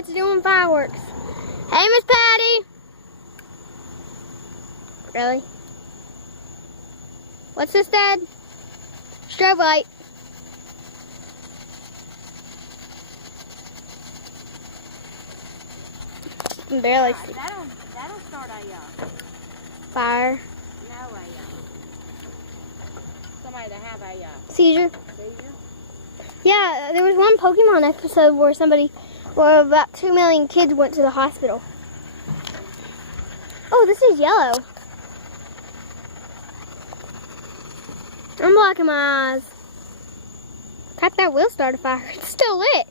It's doing fireworks. Hey, Miss Patty. Really? What's this, Dad? Strobe light. I can barely see. That'll start a Fire. no somebody to have a Seizure. seizure. Yeah, there was one Pokemon episode where about 2 million kids went to the hospital. Oh, this is yellow. I'm blocking my eyes. Heck, that will start a fire. It's still lit.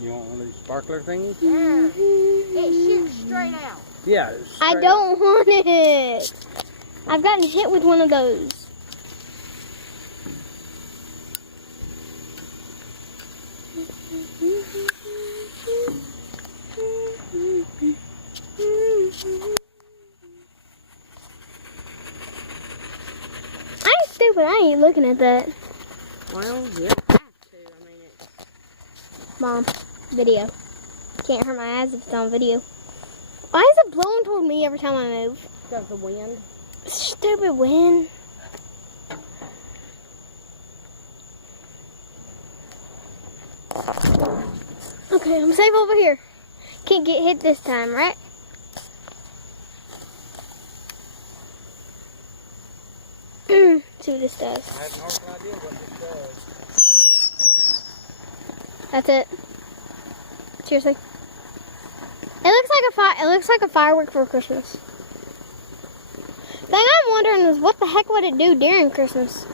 You want one of these sparkler thingies? Yeah. It shoots straight out. Yeah. It's I straight don't want it. I've gotten hit with one of those. I'm stupid. I ain't looking at that. Well, you don't have to. I mean, it's Mom, video. Can't hurt my eyes if it's on video. Why is it blowing toward me every time I move? because of the wind. Stupid wind. Okay, I'm safe over here. Can't get hit this time, right? See what this does. I have no idea what this does. That's it. Seriously. It looks like a firework for Christmas. Thing I'm wondering is what the heck would it do during Christmas?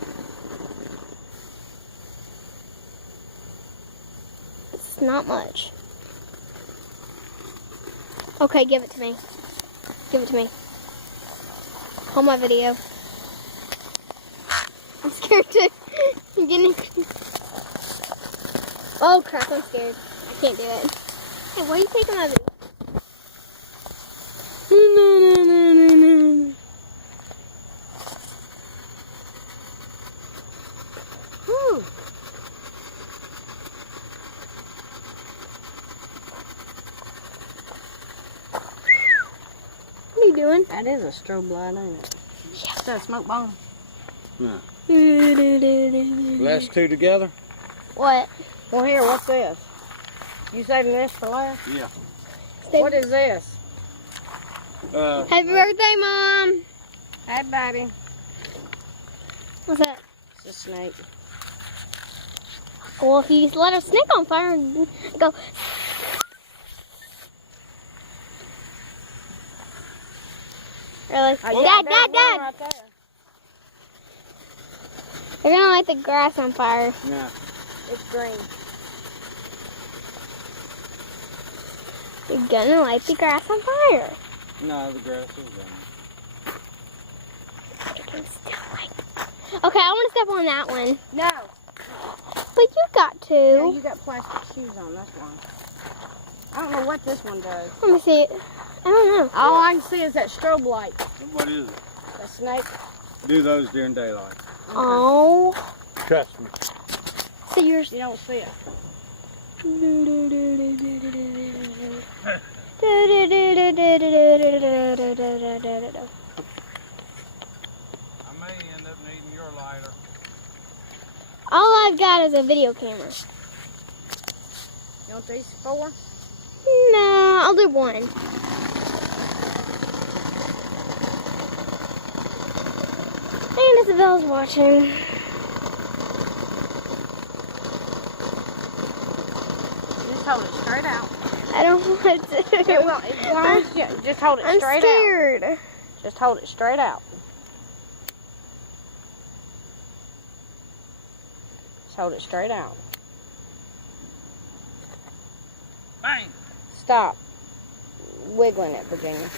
It's not much. Okay, give it to me. Give it to me. Hold my video. I'm scared too. I'm getting. Oh crap! I'm scared. I can't do it. Hey, why are you taking my video? Whew. What are you doing? That is a strobe light, ain't it? Yeah. Is that a smoke bomb? No. Last two together? What? Well, here, what's this? You saving this for last? Yeah. What is this? Happy birthday, Mom. Hey, baby. What's that? It's a snake. Well, if you let a snake on fire and go. Really? Oh, Dad, there's one Dad! right there. They're gonna light the grass on fire. No. It's green. You're gonna light the grass on fire. No, the grass is down. I can still light. Okay, I want to step on that one. No. But you got to. No, you got plastic shoes on, that's why. I don't know what this one does. Let me see it. I don't know. All I can see is that strobe light. What is it? A snake. Do those during daylight. Oh. Trust me. So you're. You don't see it. I may end up needing your lighter. All I've got is a video camera. You want these 4? No, I'll do one. And Isabel's watching. Just hold it straight out. I don't want to. Yeah, well, as long as you just hold it I'm straight scared. out. Just hold it straight out. Just hold it straight out. Bang! Stop wiggling it, Virginia.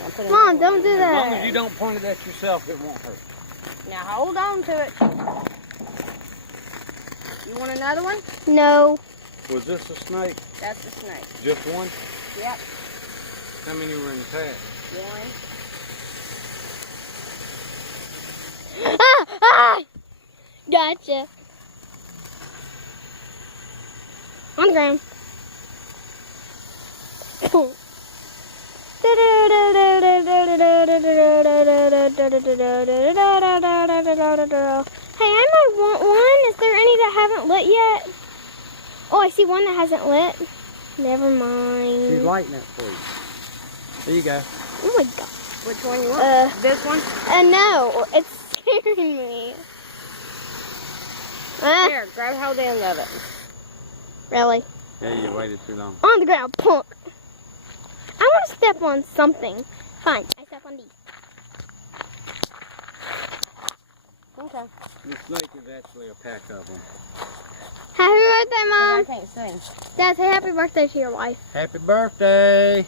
Now put it Mom, in. don't do As long as you that. don't point it at yourself, it won't hurt. Now hold on to it. You want another one? No. Was this a snake? That's the snake. Just one? Yep. How many were in the pack? One. Ah! Ah! Gotcha. the ground. Hey, I might want one. Is there any that haven't lit yet? Oh, I see one that hasn't lit. Never mind. She's lighting it for you. There you go. Oh my god. Which one you want? This one? No, it's scaring me. Here, grab hold the end of it. Really? Yeah, you waited too long. On the ground, punk. I want to step on something. Fine, I step on these. Okay. The snake is actually a pack of them. Happy birthday, I Mom. can't sing. Dad, say happy birthday to your wife. Happy birthday!